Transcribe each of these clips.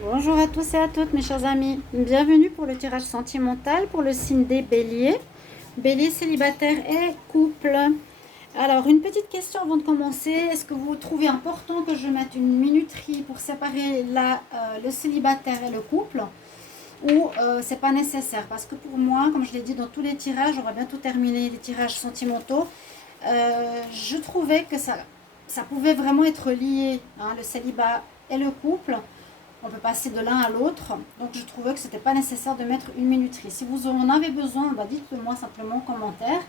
Bonjour à tous et à toutes mes chers amis, bienvenue pour le tirage sentimental pour le signe des béliers, bélier célibataire et couple. Alors une petite question avant de commencer, est-ce que vous trouvez important que je mette une minuterie pour séparer le célibataire et le couple ou c'est pas nécessaire? Parce que pour moi, comme je l'ai dit dans tous les tirages, on va bientôt terminer les tirages sentimentaux, je trouvais que ça pouvait vraiment être lié, hein, le célibat et le couple. On peut passer de l'un à l'autre. Donc je trouvais que ce n'était pas nécessaire de mettre une minuterie. Si vous en avez besoin, bah dites-le moi simplement en commentaire.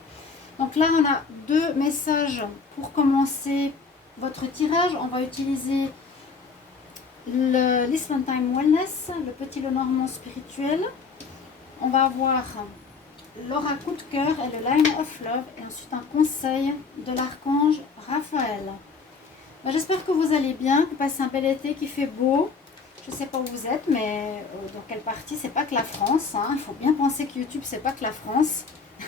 Donc là, on a deux messages pour commencer votre tirage. On va utiliser l'Island Time Wellness, le petit Lenormand spirituel. On va avoir l'aura coup de cœur et le Line of Love. Et ensuite un conseil de l'archange Raphaël. Bah, j'espère que vous allez bien, que vous passez un bel été, qu'il fait beau. Je ne sais pas où vous êtes, mais dans quelle partie, c'est pas que la France. Hein. Il faut bien penser que YouTube, c'est pas que la France.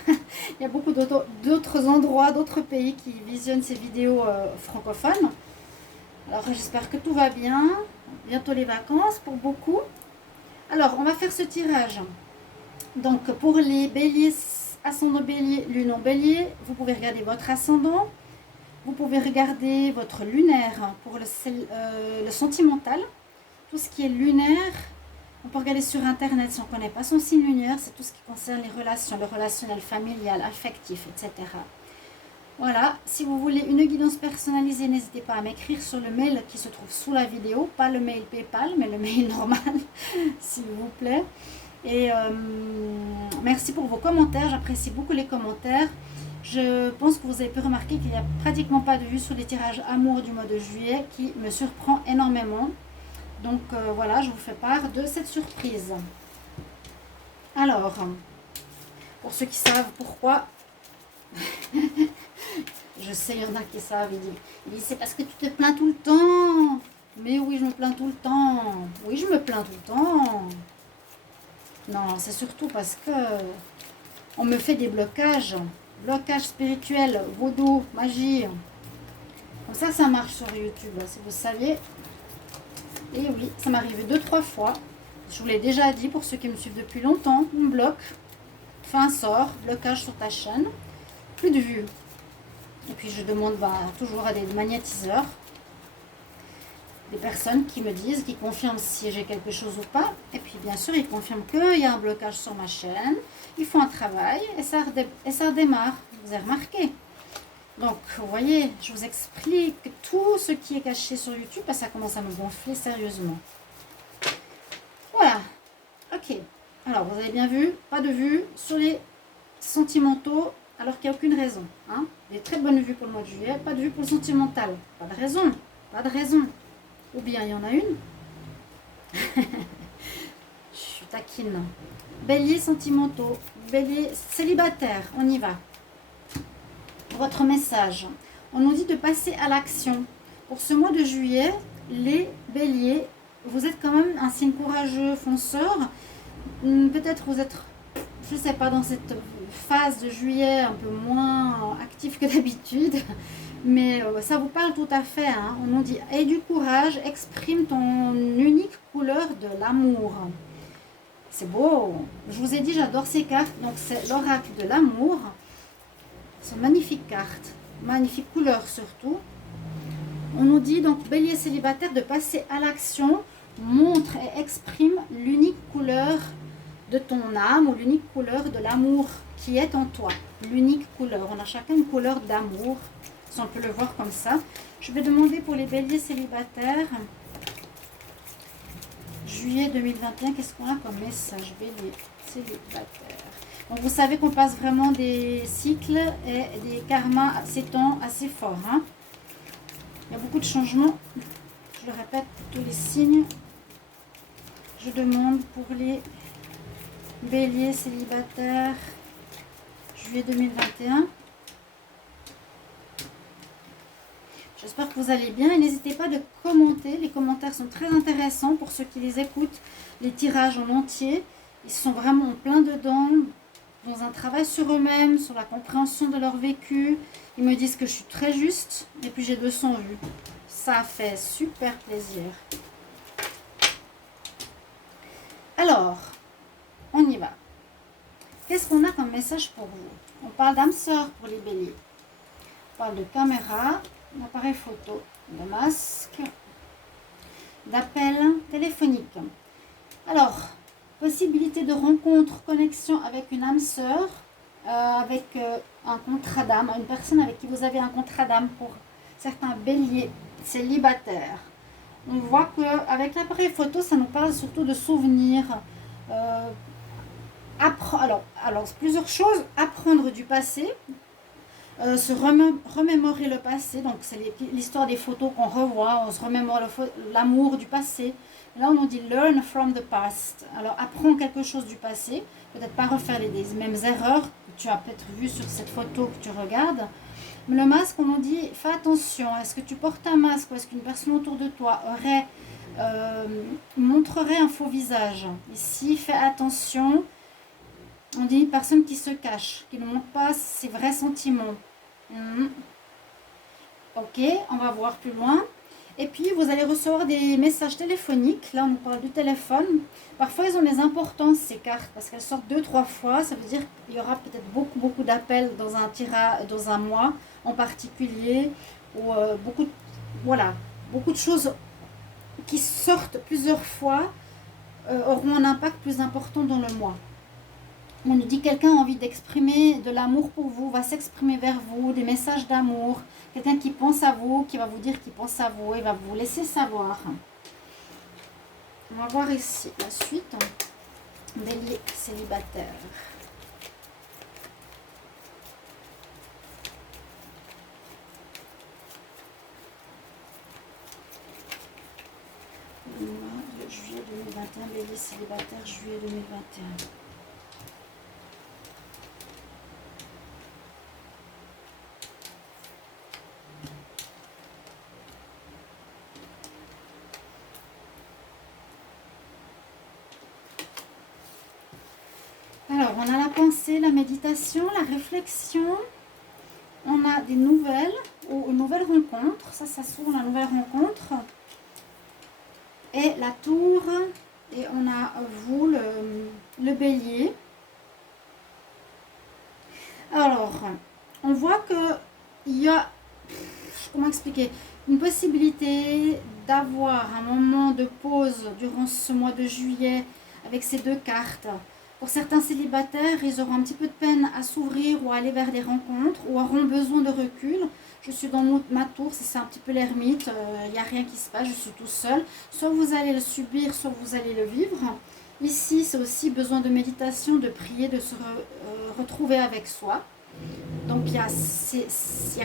Il y a beaucoup d'autres endroits, d'autres pays qui visionnent ces vidéos francophones. Alors j'espère que tout va bien. Bientôt les vacances pour beaucoup. Alors on va faire ce tirage. Donc pour les béliers, ascendant bélier, lune en bélier, vous pouvez regarder votre ascendant. Vous pouvez regarder votre lunaire pour le sentimental. Tout ce qui est lunaire, on peut regarder sur internet si on ne connaît pas son signe lunaire, c'est tout ce qui concerne les relations, le relationnel familial, affectif, etc. Voilà, si vous voulez une guidance personnalisée, n'hésitez pas à m'écrire sur le mail qui se trouve sous la vidéo, pas le mail PayPal, mais le mail normal, s'il vous plaît. Et merci pour vos commentaires, j'apprécie beaucoup les commentaires. Je pense que vous avez pu remarquer qu'il n'y a pratiquement pas de vue sur les tirages amour du mois de juillet qui me surprend énormément. Donc voilà, je vous fais part de cette surprise. Alors, pour ceux qui savent pourquoi, je sais, il y en a qui savent, ils disent c'est parce que tu te plains tout le temps. Mais oui, je me plains tout le temps. Oui, je me plains tout le temps. Non, c'est surtout parce que on me fait des blocages spirituels, vaudou, magie. Comme ça marche sur YouTube, si vous saviez. Et oui, ça m'est arrivé 2-3 fois. Je vous l'ai déjà dit pour ceux qui me suivent depuis longtemps. On me bloque, fin sort, blocage sur ta chaîne, plus de vues. Et puis je demande toujours à des magnétiseurs, des personnes qui me disent, qui confirment si j'ai quelque chose ou pas. Et puis bien sûr, ils confirment qu'il y a un blocage sur ma chaîne. Ils font un travail et ça redémarre. Vous avez remarqué. Donc, vous voyez, je vous explique tout ce qui est caché sur YouTube, parce que ça commence à me gonfler sérieusement. Voilà. Ok. Alors, vous avez bien vu, pas de vue sur les sentimentaux, alors qu'il n'y a aucune raison. Hein. Des très bonnes vues pour le mois de juillet, pas de vue pour le sentimental. Pas de raison. Pas de raison. Ou bien, il y en a une. Je suis taquine. Bélier sentimentaux. Bélier célibataire. On y va. Votre message. On nous dit de passer à l'action. Pour ce mois de juillet, les béliers, vous êtes quand même un signe courageux, fonceur. Peut-être vous êtes, je ne sais pas, dans cette phase de juillet un peu moins actif que d'habitude. Mais ça vous parle tout à fait. Hein. On nous dit, aie du courage, exprime ton unique couleur de l'amour. C'est beau. Je vous ai dit, j'adore ces cartes. Donc c'est l'oracle de l'amour. C'est une magnifique carte, magnifique couleur surtout. On nous dit donc, bélier célibataire, de passer à l'action, montre et exprime l'unique couleur de ton âme ou l'unique couleur de l'amour qui est en toi. L'unique couleur. On a chacun une couleur d'amour, si on peut le voir comme ça. Je vais demander pour les béliers célibataires, juillet 2021, qu'est-ce qu'on a comme message, bélier célibataire? Donc vous savez qu'on passe vraiment des cycles et des karmas à ces temps assez forts. Hein. Il y a beaucoup de changements. Je le répète, tous les signes. Je demande pour les béliers célibataires, juillet 2021. J'espère que vous allez bien et n'hésitez pas de commenter. Les commentaires sont très intéressants pour ceux qui les écoutent. Les tirages en entier, ils sont vraiment plein dedans. Dans un travail sur eux-mêmes, sur la compréhension de leur vécu. Ils me disent que je suis très juste. Et puis j'ai 200 vues. Ça fait super plaisir. message pour vous. On parle d'âme sœur pour les béliers. On parle de caméra, d'appareil photo, de masque, d'appel téléphonique. Alors, possibilité de rencontre, connexion avec une âme sœur, avec un contrat d'âme, une personne avec qui vous avez un contrat d'âme pour certains béliers célibataires. On voit qu'avec l'appareil photo, ça nous parle surtout de souvenirs. Alors, plusieurs choses. Apprendre du passé, se remémorer le passé. Donc, c'est l'histoire des photos qu'on revoit. On se remémore l'amour du passé. Là, on nous dit learn from the past. Alors, apprends quelque chose du passé. Peut-être pas refaire les mêmes erreurs que tu as peut-être vues sur cette photo que tu regardes. Mais le masque, on nous dit fais attention. Est-ce que tu portes un masque ou est-ce qu'une personne autour de toi montrerait un faux visage? Ici, fais attention. On dit une personne qui se cache, qui ne montre pas ses vrais sentiments. Ok, on va voir plus loin. Et puis, vous allez recevoir des messages téléphoniques. Là, on nous parle du téléphone. Parfois, ils ont des importances, ces cartes, parce qu'elles sortent 2-3 fois. Ça veut dire qu'il y aura peut-être beaucoup d'appels dans un mois en particulier. Ou beaucoup de choses qui sortent plusieurs fois auront un impact plus important dans le mois. On nous dit quelqu'un a envie d'exprimer de l'amour pour vous, va s'exprimer vers vous, des messages d'amour. Quelqu'un qui pense à vous, qui va vous dire qu'il pense à vous et va vous laisser savoir. On va voir ici la suite. Bélier célibataire. Le mois de juillet 2021, bélier célibataire, juillet 2021. Alors, on a la pensée, la méditation, la réflexion. On a des nouvelles ou une nouvelle rencontre. Ça s'ouvre la nouvelle rencontre. Et la tour. Et on a vous, le bélier. Alors, on voit qu'il y a, comment expliquer, une possibilité d'avoir un moment de pause durant ce mois de juillet avec ces deux cartes. Pour certains célibataires, ils auront un petit peu de peine à s'ouvrir ou à aller vers des rencontres ou auront besoin de recul. Je suis dans ma tour, c'est un petit peu l'ermite, il n'y a rien qui se passe, je suis tout seul. Soit vous allez le subir, soit vous allez le vivre. Ici, c'est aussi besoin de méditation, de prier, de se retrouver avec soi. Donc, il y a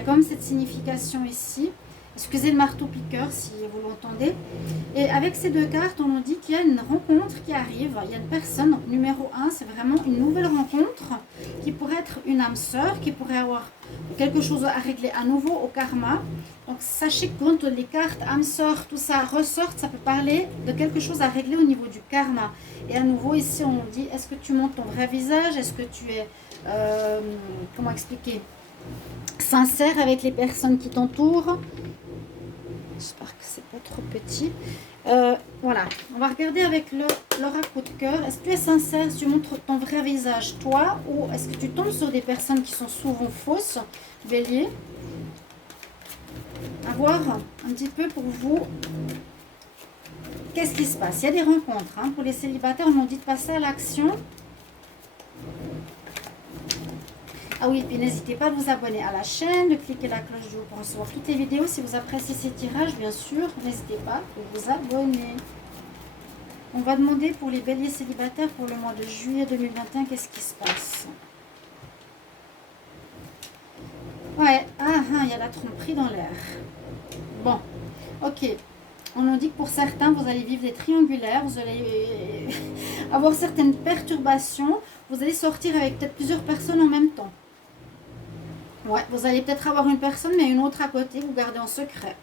quand même cette signification ici. Excusez le marteau-piqueur si vous l'entendez. Et avec ces deux cartes, on nous dit qu'il y a une rencontre qui arrive. Il y a une personne, donc numéro 1, c'est vraiment une nouvelle rencontre qui pourrait être une âme sœur, qui pourrait avoir quelque chose à régler à nouveau au karma. Donc sachez que quand les cartes âme sœur, tout ça ressortent, ça peut parler de quelque chose à régler au niveau du karma. Et à nouveau ici, on dit, est-ce que tu montres ton vrai visage? Est-ce que tu es, comment expliquer, sincère avec les personnes qui t'entourent? J'espère que c'est pas trop petit. Voilà, on va regarder avec l'oracle de cœur. Est-ce que tu es sincère, si tu montres ton vrai visage, toi, ou est-ce que tu tombes sur des personnes qui sont souvent fausses, bélier? À voir un petit peu pour vous. Qu'est-ce qui se passe? Il y a des rencontres. Pour les célibataires, on nous dit de passer à l'action. Ah oui, et puis n'hésitez pas à vous abonner à la chaîne, de cliquer la cloche du haut pour recevoir toutes les vidéos. Si vous appréciez ces tirages, bien sûr, n'hésitez pas à vous abonner. On va demander pour les béliers célibataires pour le mois de juillet 2021, qu'est-ce qui se passe? Ouais, il y a la tromperie dans l'air. Bon, ok. On nous dit que pour certains, vous allez vivre des triangulaires, vous allez avoir certaines perturbations, vous allez sortir avec peut-être plusieurs personnes en même temps. Ouais, vous allez peut-être avoir une personne, mais une autre à côté, vous gardez en secret.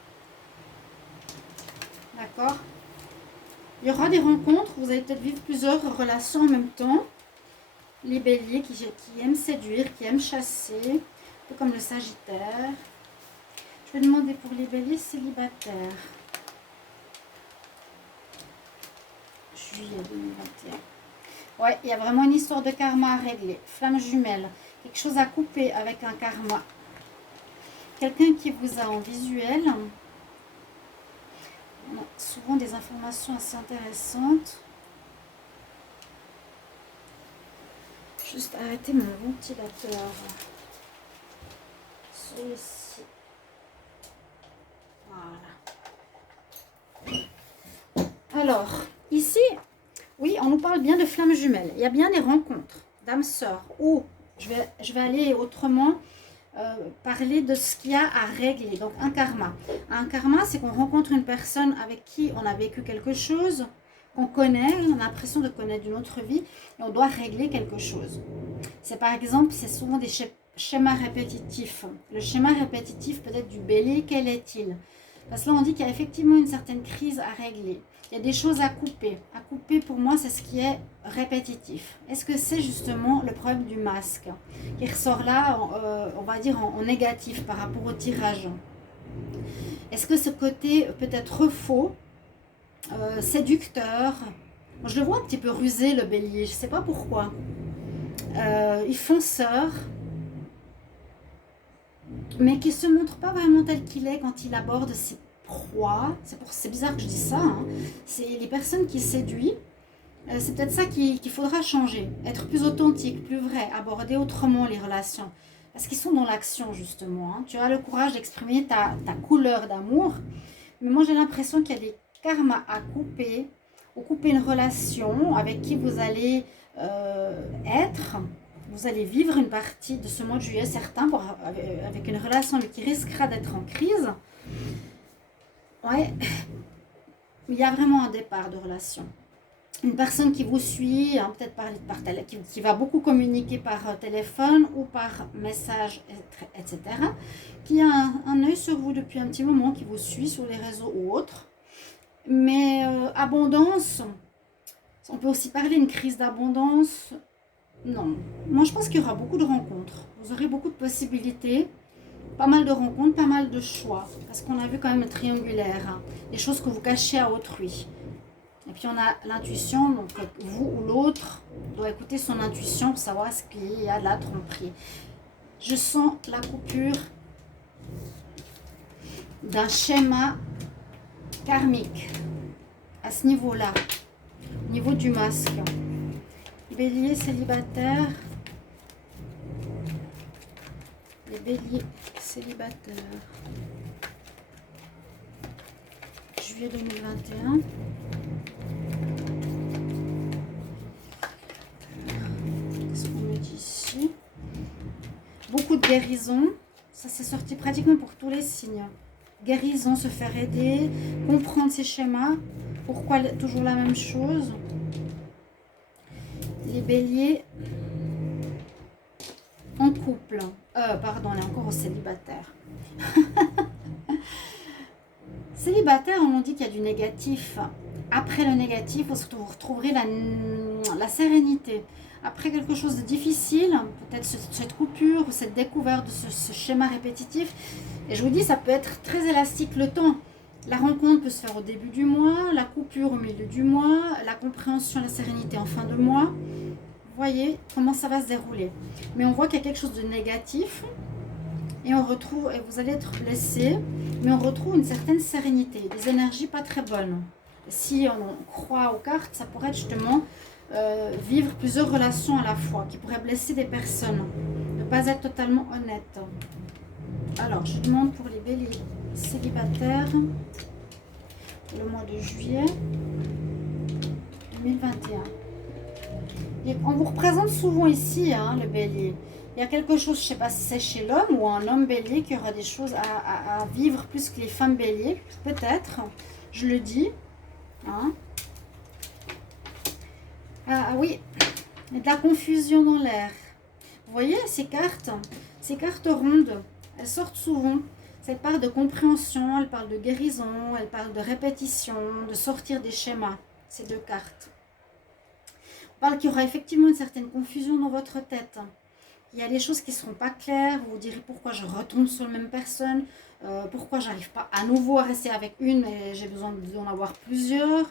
D'accord? Il y aura des rencontres, vous allez peut-être vivre plusieurs relations en même temps. Les béliers qui aiment séduire, qui aiment chasser, un peu comme le sagittaire. Je vais demander pour les béliers célibataires. Juillet 2021. Ouais, il y a vraiment une histoire de karma à régler. Flamme jumelle. Quelque chose à couper avec un karma. Quelqu'un qui vous a en visuel. On a souvent des informations assez intéressantes. Juste arrêter mon ventilateur. Celui-ci. Voilà. Alors, ici, oui, on nous parle bien de flammes jumelles. Il y a bien des rencontres d'âmes sœurs. Ou, je vais aller autrement, parler de ce qu'il y a à régler. Donc, un karma. Un karma, c'est qu'on rencontre une personne avec qui on a vécu quelque chose, qu'on connaît, on a l'impression de connaître d'une autre vie, et on doit régler quelque chose. C'est par exemple, c'est souvent des schémas répétitifs. Le schéma répétitif peut-être du bélier, quel est-il? Parce que là, on dit qu'il y a effectivement une certaine crise à régler. Il y a des choses à couper. À couper, pour moi, c'est ce qui est répétitif. Est-ce que c'est justement le problème du masque qui ressort là, on va dire, en négatif par rapport au tirage? Est-ce que ce côté peut-être faux, séducteur, je le vois un petit peu rusé, le bélier, je ne sais pas pourquoi. Il fonceur, mais qui ne se montre pas vraiment tel qu'il est quand il aborde ses proies. C'est bizarre que je dise ça, hein. C'est les personnes qui séduisent. C'est peut-être ça qu'il faudra changer. Être plus authentique, plus vrai, aborder autrement les relations. Parce qu'ils sont dans l'action, justement, hein. Tu as le courage d'exprimer ta couleur d'amour. Mais moi, j'ai l'impression qu'il y a des karmas à couper, ou couper une relation avec qui vous allez être. Vous allez vivre une partie de ce mois de juillet, certains, avec une relation qui risquera d'être en crise. Ouais, il y a vraiment un départ de relation. Une personne qui vous suit, hein, peut-être qui va beaucoup communiquer par téléphone ou par message, etc., qui a un œil sur vous depuis un petit moment, qui vous suit sur les réseaux ou autres. Mais abondance, on peut aussi parler d'une crise d'abondance. Non, moi je pense qu'il y aura beaucoup de rencontres. Vous aurez beaucoup de possibilités, pas mal de rencontres, pas mal de choix. Parce qu'on a vu quand même le triangulaire, hein, les choses que vous cachez à autrui. Et puis on a l'intuition, donc vous ou l'autre doit écouter son intuition pour savoir ce qu'il y a de la tromperie. Je sens la coupure d'un schéma karmique à ce niveau-là, au niveau du masque. Bélier célibataire, les béliers célibataires, juillet 2021. Qu'est-ce qu'on me dit ici? Beaucoup de guérison, ça c'est sorti pratiquement pour tous les signes. Guérison, se faire aider, comprendre ses schémas, pourquoi toujours la même chose. Les béliers en couple. Pardon, on est encore au célibataire. Célibataire, on nous dit qu'il y a du négatif. Après le négatif, vous retrouverez la sérénité. Après quelque chose de difficile, peut-être cette coupure ou cette découverte de ce schéma répétitif. Et je vous dis, ça peut être très élastique le temps. La rencontre peut se faire au début du mois, la coupure au milieu du mois, la compréhension, la sérénité en fin de mois. Vous voyez comment ça va se dérouler. Mais on voit qu'il y a quelque chose de négatif et on retrouve, et vous allez être blessé, mais on retrouve une certaine sérénité, des énergies pas très bonnes. Si on croit aux cartes, ça pourrait être justement vivre plusieurs relations à la fois qui pourraient blesser des personnes, ne pas être totalement honnête. Alors, je demande pour les béliers célibataires pour le mois de juillet 2021. Et on vous représente souvent ici, hein, le bélier. Il y a quelque chose, je ne sais pas si c'est chez l'homme ou un homme bélier qui aura des choses à vivre plus que les femmes béliers. Peut-être, je le dis. Hein. Ah oui, il y a de la confusion dans l'air. Vous voyez ces cartes rondes, elles sortent souvent. Cette part de compréhension, elle parle de guérison, elle parle de répétition, de sortir des schémas, ces deux cartes. On parle qu'il y aura effectivement une certaine confusion dans votre tête. Il y a des choses qui ne seront pas claires, vous vous direz pourquoi je retombe sur la même personne, pourquoi j'arrive pas à nouveau à rester avec une et j'ai besoin d'en avoir plusieurs.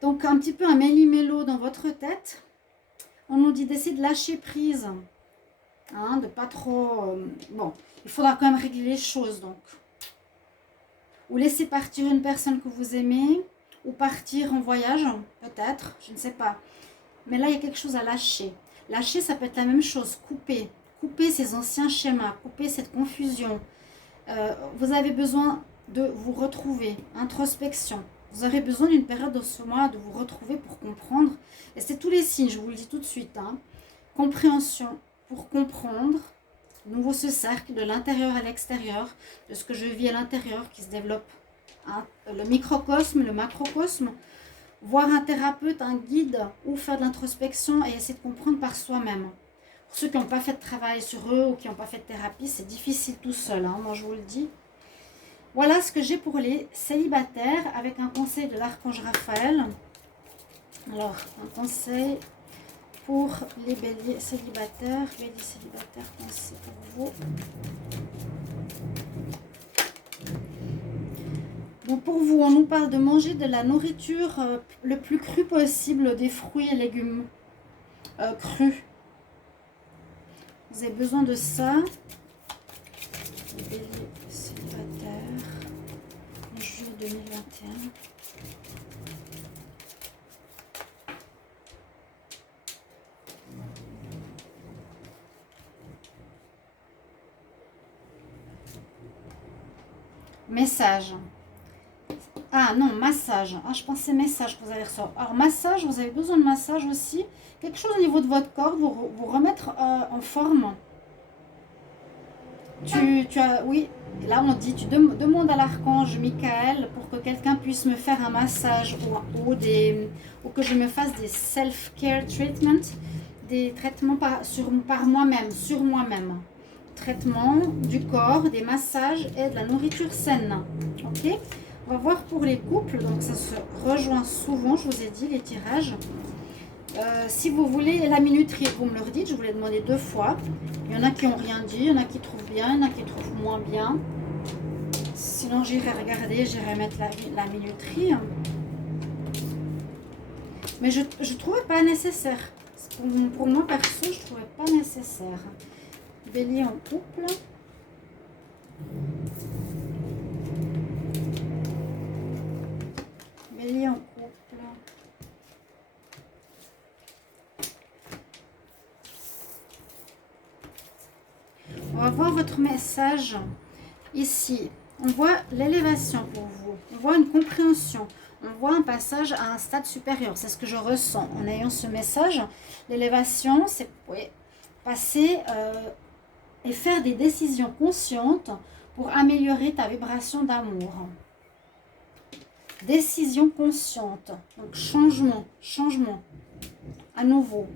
Donc un petit peu un méli-mélo dans votre tête. On nous dit d'essayer de lâcher prise. Hein, de pas trop... bon, il faudra quand même régler les choses donc. Ou laisser partir une personne que vous aimez. Ou partir en voyage, peut-être, je ne sais pas. Mais là, il y a quelque chose à lâcher. Lâcher, ça peut être la même chose. Couper. Couper ces anciens schémas. Couper cette confusion. Vous avez besoin de vous retrouver. Introspection. Vous aurez besoin d'une période de ce mois de vous retrouver pour comprendre. Et c'est tous les signes, je vous le dis tout de suite. Hein. Compréhension pour comprendre. Nouveau ce cercle de l'intérieur à l'extérieur. De ce que je vis à l'intérieur qui se développe. Hein. Le microcosme, le macrocosme. Voir un thérapeute, un guide ou faire de l'introspection et essayer de comprendre par soi-même. Pour ceux qui n'ont pas fait de travail sur eux ou qui n'ont pas fait de thérapie, c'est difficile tout seul, hein, moi je vous le dis. Voilà ce que j'ai pour les célibataires avec un conseil de l'archange Raphaël. Alors, un conseil pour les béliers célibataires. Béliers célibataires, conseil pour vous. Bon, pour vous, on nous parle de manger de la nourriture le plus crue possible, des fruits et légumes crus. Vous avez besoin de ça. Les béliers célibataires, en juillet 2021. Message. Ah non, massage. Ah, je pensais message que vous allez recevoir. Alors, massage, vous avez besoin de massage aussi. Quelque chose au niveau de votre corps, vous remettre en forme. Oui, là on dit, tu demandes à l'archange Michael pour que quelqu'un puisse me faire un massage ou que je me fasse des self-care treatments, des traitements par moi-même, sur moi-même. Traitement du corps, des massages et de la nourriture saine. Ok ? On va voir pour les couples, donc ça se rejoint souvent, je vous ai dit, les tirages. Si vous voulez la minuterie, vous me le redites, je vous l'ai demandé 2 fois. Il y en a qui n'ont rien dit, il y en a qui trouvent bien, il y en a qui trouvent moins bien. Sinon, j'irai regarder, j'irai mettre la minuterie. Mais je ne trouvais pas nécessaire. Pour moi, perso, je ne trouvais pas nécessaire. Bélier en couple. Bélier en couple. On va voir votre message ici. On voit l'élévation pour vous. On voit une compréhension. On voit un passage à un stade supérieur. C'est ce que je ressens en ayant ce message. L'élévation, c'est passer et faire des décisions conscientes pour améliorer ta vibration d'amour. Décision consciente. Donc changement. À nouveau.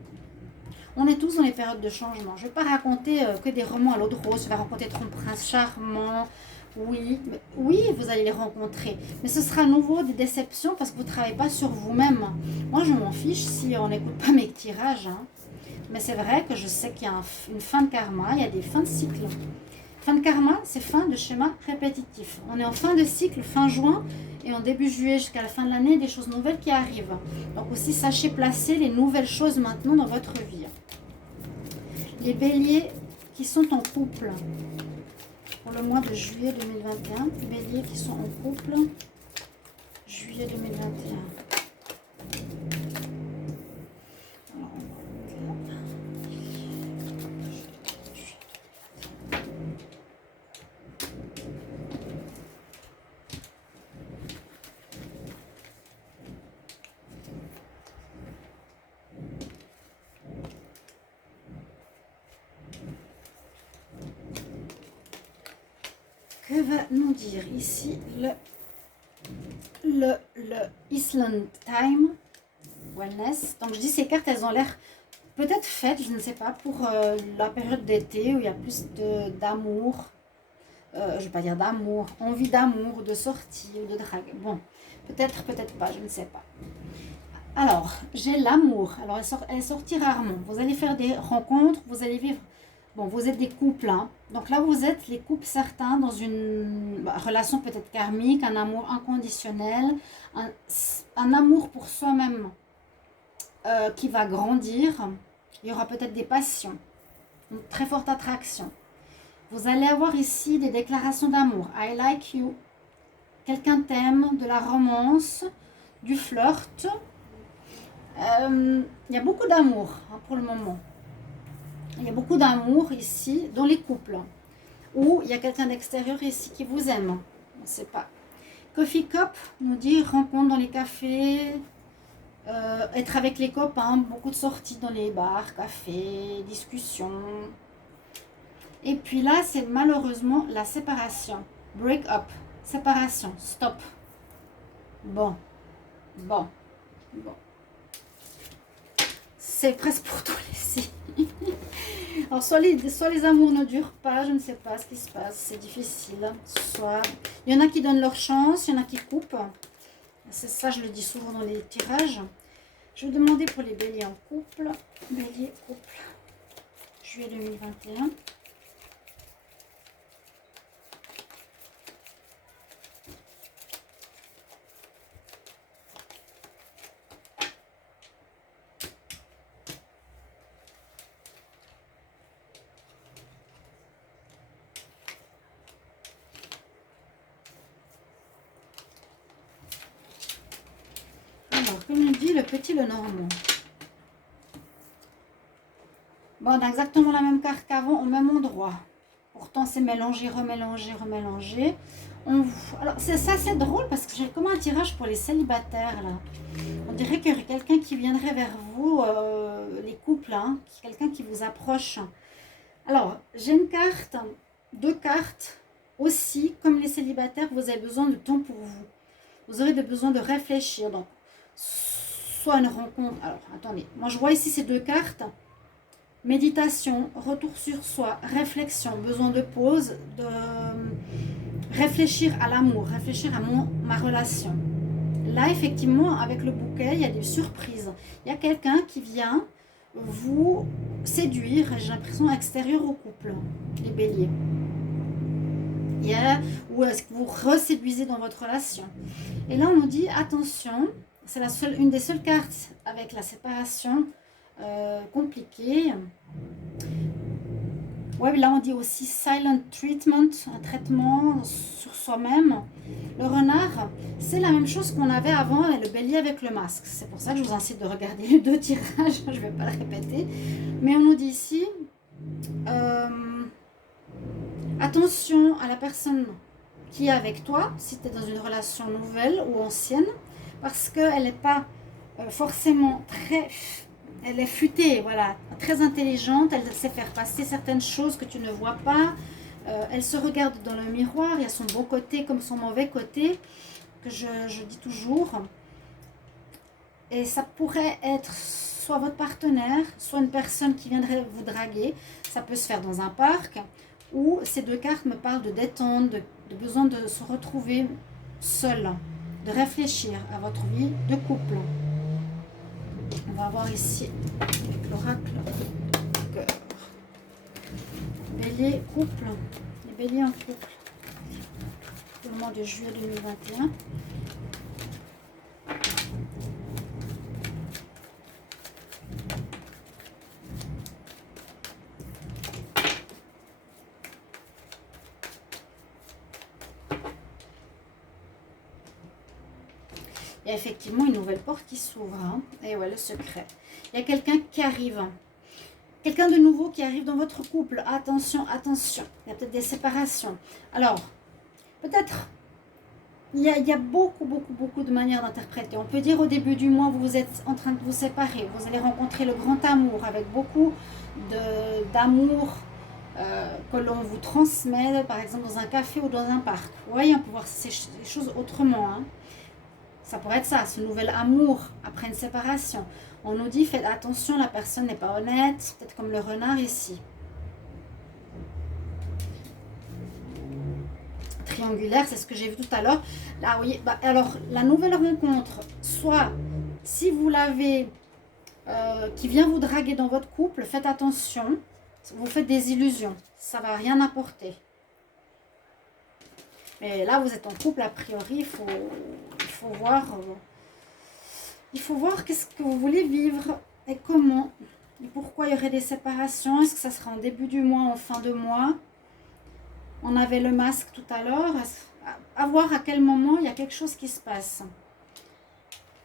On est tous dans les périodes de changement. Je ne vais pas raconter que des romans à l'eau de rose. Je vais raconter ton prince charmant. Oui, vous allez les rencontrer. Mais ce sera à nouveau des déceptions parce que vous ne travaillez pas sur vous-même. Moi, je m'en fiche si on n'écoute pas mes tirages. Hein. Mais c'est vrai que je sais qu'il y a une fin de karma. Il y a des fins de cycle. Fin de karma, c'est fin de schéma répétitif. On est en fin de cycle, fin juin. Et en début juillet jusqu'à la fin de l'année, des choses nouvelles qui arrivent. Donc aussi, sachez placer les nouvelles choses maintenant dans votre vie. Les béliers qui sont en couple pour le mois de juillet 2021. Béliers qui sont en couple, juillet 2021. Alors, que va nous dire ici le Island Time Wellness? Donc je dis ces cartes, elles ont l'air peut-être faites, je ne sais pas, pour la période d'été où il y a plus d'amour. Je ne vais pas dire d'amour, envie d'amour, de sortie ou de drague. Bon, peut-être pas, je ne sais pas. Alors, j'ai l'amour. Alors, elle sortit rarement. Vous allez faire des rencontres, vous allez vivre Bon, vous êtes des couples, hein. Donc là, vous êtes les couples certains dans une relation peut-être karmique, un amour inconditionnel, un, un amour pour soi-même qui va grandir. Il y aura peut-être des passions, une très forte attraction. Vous allez avoir ici des déclarations d'amour. I like you. Quelqu'un t'aime, de la romance, du flirt. Il y a beaucoup d'amour hein, pour le moment. Il y a beaucoup d'amour ici dans les couples. Ou il y a quelqu'un d'extérieur ici qui vous aime. On ne sait pas. Coffee Cup nous dit rencontre dans les cafés, être avec les copains, beaucoup de sorties dans les bars, cafés, discussions. Et puis là, c'est malheureusement la séparation. Break up. Séparation. Stop. Bon. C'est presque pour tous les signes. Alors, soit les amours ne durent pas, je ne sais pas ce qui se passe, c'est difficile. Soit, il y en a qui donnent leur chance, il y en a qui coupent. C'est ça, je le dis souvent dans les tirages. Je vais demander pour les béliers en couple. Bélier, couple. Juillet 2021. Alors, comme on dit, le petit, le normand. Bon, on a exactement la même carte qu'avant, au même endroit. Pourtant, c'est mélangé, remélangé, remélangé. Alors, ça, c'est drôle parce que j'ai comme un tirage pour les célibataires, là. On dirait qu'il y aurait quelqu'un qui viendrait vers vous, les couples, hein, quelqu'un qui vous approche. Alors, j'ai une carte, deux cartes aussi. Comme les célibataires, vous avez besoin de temps pour vous. Vous aurez besoin de réfléchir. Donc, soit une rencontre. Alors, attendez. Moi, je vois ici ces deux cartes. Méditation, retour sur soi, réflexion, besoin de pause, de réfléchir à l'amour, réfléchir à ma relation. Là, effectivement, avec le bouquet, il y a des surprises. Il y a quelqu'un qui vient vous séduire, j'ai l'impression, extérieur au couple, les béliers. Ou est-ce que vous reséduisez dans votre relation. Et là, on nous dit, attention, c'est une des seules cartes avec la séparation compliquée. Ouais, là on dit aussi silent treatment, un traitement sur soi-même. Le renard, c'est la même chose qu'on avait avant, et le bélier avec le masque. C'est pour ça que je vous incite de regarder les deux tirages, je ne vais pas le répéter. Mais on nous dit ici, attention à la personne qui est avec toi, si tu es dans une relation nouvelle ou ancienne, parce qu'elle n'est pas forcément très... Elle est futée, voilà, très intelligente, elle sait faire passer certaines choses que tu ne vois pas. Elle se regarde dans le miroir, il y a son bon côté comme son mauvais côté, que je dis toujours. Et ça pourrait être soit votre partenaire, soit une personne qui viendrait vous draguer. Ça peut se faire dans un parc, ou ces deux cartes me parlent de détente, de besoin de se retrouver seul, de réfléchir à votre vie de couple. On va voir ici avec l'oracle cœur. Bélier, couple. Les béliers en couple. Le mois de juillet 2021. Il y a effectivement une nouvelle porte qui s'ouvre. Hein. Et ouais, le secret. Il y a quelqu'un qui arrive. Quelqu'un de nouveau qui arrive dans votre couple. Attention, attention. Il y a peut-être des séparations. Alors, peut-être, il y a beaucoup de manières d'interpréter. On peut dire au début du mois, vous êtes en train de vous séparer. Vous allez rencontrer le grand amour avec beaucoup d'amour que l'on vous transmet, par exemple, dans un café ou dans un parc. Vous voyez, on peut voir ces choses autrement. Hein. Ça pourrait être ça, ce nouvel amour après une séparation. On nous dit, faites attention, la personne n'est pas honnête, peut-être comme le renard ici. Triangulaire, c'est ce que j'ai vu tout à l'heure. Là, oui, alors, la nouvelle rencontre, soit si vous l'avez qui vient vous draguer dans votre couple, faites attention. Vous faites des illusions. Ça ne va rien apporter. Mais là, vous êtes en couple, a priori, il faut voir... il faut voir qu'est-ce que vous voulez vivre et comment. Et pourquoi il y aurait des séparations. Est-ce que ça sera en début du mois, en fin de mois? On avait le masque tout à l'heure. À voir à quel moment il y a quelque chose qui se passe.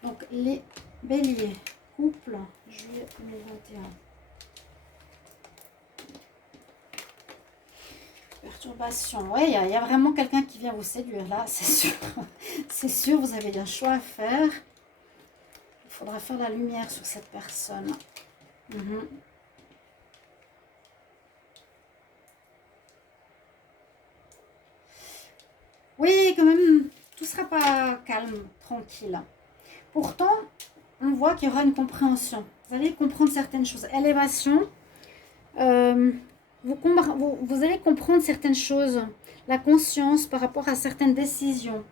Donc, les béliers, couple, juillet 2021. Perturbation. Oui, il y a vraiment quelqu'un qui vient vous séduire là, c'est sûr. C'est sûr, vous avez un choix à faire. Il faudra faire la lumière sur cette personne. Oui, quand même, tout ne sera pas calme, tranquille. Pourtant, on voit qu'il y aura une compréhension. Vous allez comprendre certaines choses. Élévation. Vous allez comprendre certaines choses. La conscience par rapport à certaines décisions.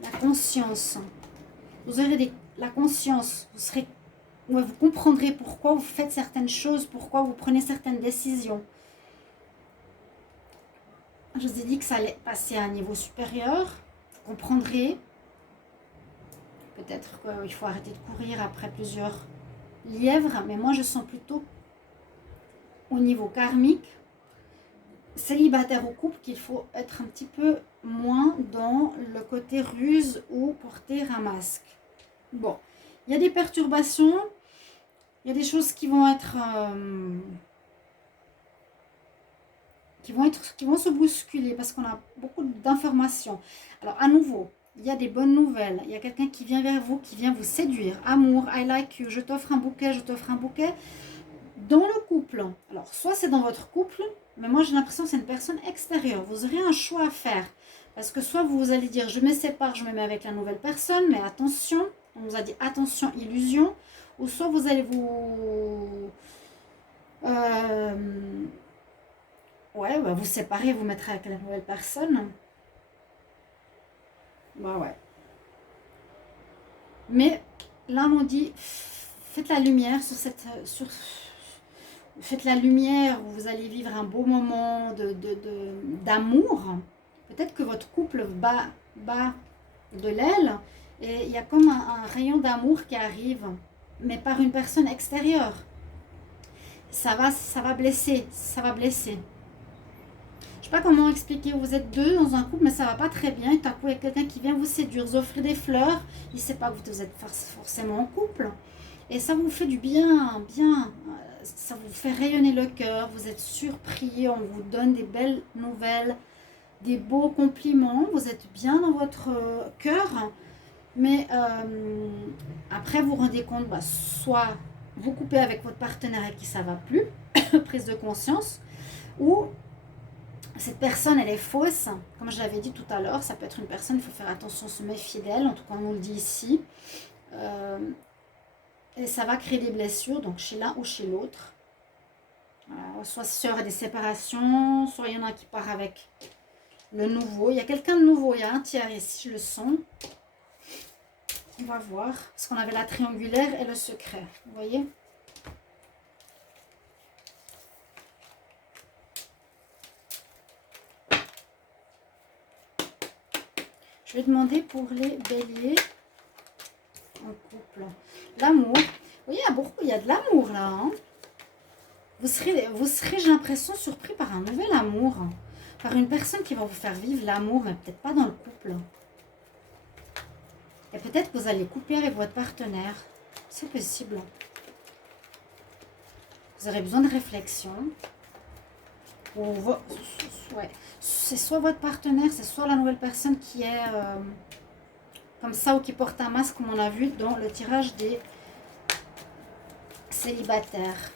La conscience. Vous aurez la conscience. Vous comprendrez pourquoi vous faites certaines choses, pourquoi vous prenez certaines décisions. Je vous ai dit que ça allait passer à un niveau supérieur. Vous comprendrez. Peut-être qu'il faut arrêter de courir après plusieurs lièvres. Mais moi, je sens plutôt au niveau karmique, célibataire ou couple, qu'il faut être un petit peu moins dans le côté ruse ou porter un masque. Bon, il y a des perturbations. Il y a des choses qui vont être... qui vont se bousculer parce qu'on a beaucoup d'informations. Alors, à nouveau, il y a des bonnes nouvelles. Il y a quelqu'un qui vient vers vous, qui vient vous séduire. Amour, I like you, je t'offre un bouquet, je t'offre un bouquet. Dans le couple, alors soit c'est dans votre couple, mais moi j'ai l'impression que c'est une personne extérieure. Vous aurez un choix à faire. Parce que soit vous allez dire, je me sépare, je me mets avec la nouvelle personne, mais attention, on vous a dit attention, illusion. Ou soit vous allez vous séparer, vous mettre avec la nouvelle personne. Bah ouais. Mais là, on dit, faites la lumière sur cette... faites la lumière où vous allez vivre un beau moment d'amour. Peut-être que votre couple bat de l'aile et il y a comme un rayon d'amour qui arrive, mais par une personne extérieure. Ça va blesser, ça va blesser. Je ne sais pas comment expliquer, vous êtes deux dans un couple, mais ça ne va pas très bien. Et tout à coup, il y a quelqu'un qui vient vous séduire, vous offrir des fleurs. Il ne sait pas que vous êtes forcément en couple. Et ça vous fait du bien, ça vous fait rayonner le cœur. Vous êtes surpris, on vous donne des belles nouvelles, des beaux compliments. Vous êtes bien dans votre cœur. Mais après, vous vous rendez compte, soit vous coupez avec votre partenaire avec qui ça ne va plus, prise de conscience, ou cette personne, elle est fausse. Comme je l'avais dit tout à l'heure, ça peut être une personne, il faut faire attention, se méfier d'elle. En tout cas, on nous le dit ici. Et ça va créer des blessures, donc chez l'un ou chez l'autre. Soit il y aura des séparations, soit il y en a un qui part avec le nouveau. Il y a quelqu'un de nouveau, il y a un tiers ici, je le sens. On va voir, parce qu'on avait la triangulaire et le secret, vous voyez. Je vais demander pour les béliers en couple. L'amour. Oui, il y a de l'amour là. Hein. Vous serez, j'ai l'impression, surpris par un nouvel amour. Par une personne qui va vous faire vivre l'amour, mais peut-être pas dans le couple. Et peut-être que vous allez couper avec votre partenaire. C'est possible. Vous aurez besoin de réflexion. C'est soit votre partenaire, c'est soit la nouvelle personne qui est comme ça ou qui porte un masque, comme on a vu dans le tirage des célibataires.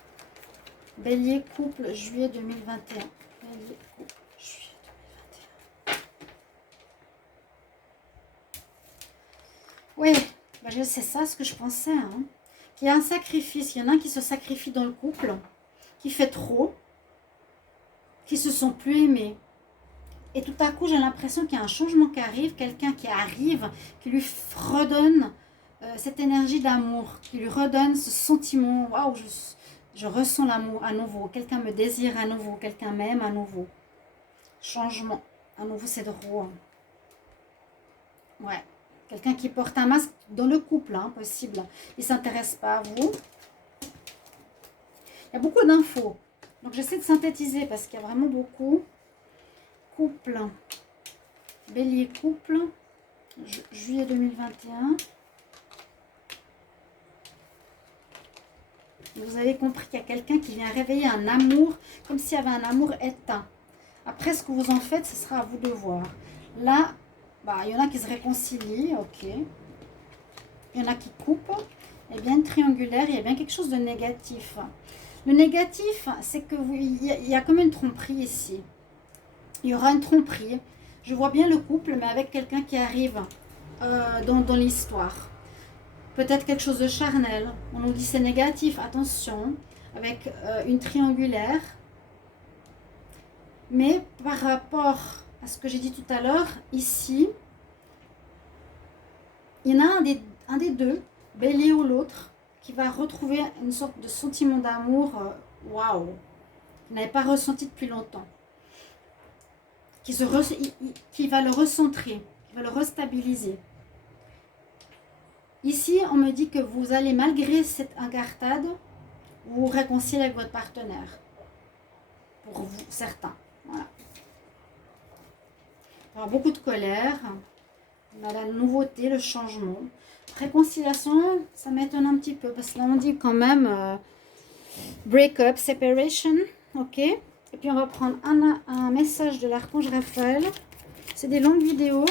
Bélier, couple, juillet 2021. Bélier, couple, juillet 2021. Oui, c'est ça ce que je pensais. Hein. Qu'il y a un sacrifice. Il y en a un qui se sacrifie dans le couple, qui fait trop, qui se sont plus aimés. Et tout à coup, j'ai l'impression qu'il y a un changement qui arrive, quelqu'un qui arrive, qui lui redonne cette énergie d'amour, qui lui redonne ce sentiment, waouh, Je ressens l'amour à nouveau. Quelqu'un me désire à nouveau. Quelqu'un m'aime à nouveau. Changement. À nouveau, c'est drôle. Ouais. Quelqu'un qui porte un masque dans le couple, hein, possible. Il ne s'intéresse pas à vous. Il y a beaucoup d'infos. Donc, j'essaie de synthétiser parce qu'il y a vraiment beaucoup. Couple. Bélier couple. Juillet 2021. Vous avez compris qu'il y a quelqu'un qui vient réveiller un amour, comme s'il y avait un amour éteint. Après, ce que vous en faites, ce sera à vous de voir. Là, bah, il y en a qui se réconcilient, ok. Il y en a qui coupent. Il y a bien une triangulaire, il y a bien quelque chose de négatif. Le négatif, c'est que il y a comme une tromperie ici. Il y aura une tromperie. Je vois bien le couple, mais avec quelqu'un qui arrive dans l'histoire. Peut-être quelque chose de charnel. On nous dit c'est négatif, attention. Avec une triangulaire. Mais par rapport à ce que j'ai dit tout à l'heure, ici, il y en a un des deux, Bélier ou l'autre, qui va retrouver une sorte de sentiment d'amour, waouh, qu'il n'avait pas ressenti depuis longtemps. Qui va le recentrer, qui va le restabiliser. Ici, on me dit que vous allez, malgré cette incartade, vous réconcilier avec votre partenaire. Pour vous, certains. Voilà. Alors, beaucoup de colère. On a la nouveauté, le changement. Réconciliation, ça m'étonne un petit peu. Parce que là, on dit quand même break-up, separation. Ok. Et puis, on va prendre un message de l'archange Raphaël. C'est des longues vidéos.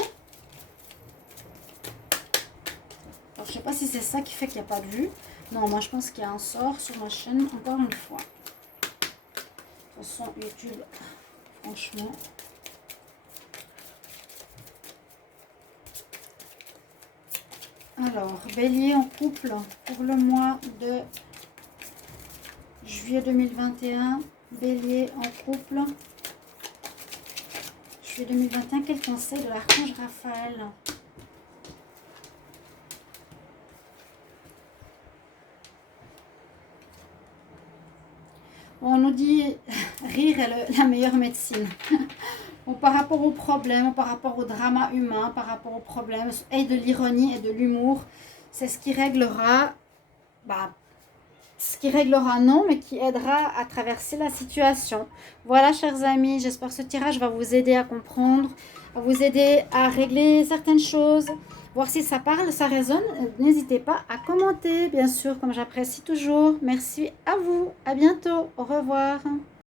Alors, je ne sais pas si c'est ça qui fait qu'il n'y a pas de vue. Non, moi, je pense qu'il y a un sort sur ma chaîne, encore une fois. De toute façon, YouTube, franchement... Alors, Bélier en couple pour le mois de juillet 2021. Bélier en couple. Juillet 2021, quel conseil de l'archange Raphaël? Bon, on nous dit rire est la meilleure médecine. Bon, par rapport aux problèmes, par rapport au drama humain, par rapport aux problèmes, et de l'ironie et de l'humour, c'est ce qui réglera, non, mais qui aidera à traverser la situation. Voilà, chers amis, j'espère que ce tirage va vous aider à comprendre, à vous aider à régler certaines choses, voir si ça parle, ça résonne. N'hésitez pas à commenter, bien sûr, comme j'apprécie toujours. Merci à vous, à bientôt, au revoir.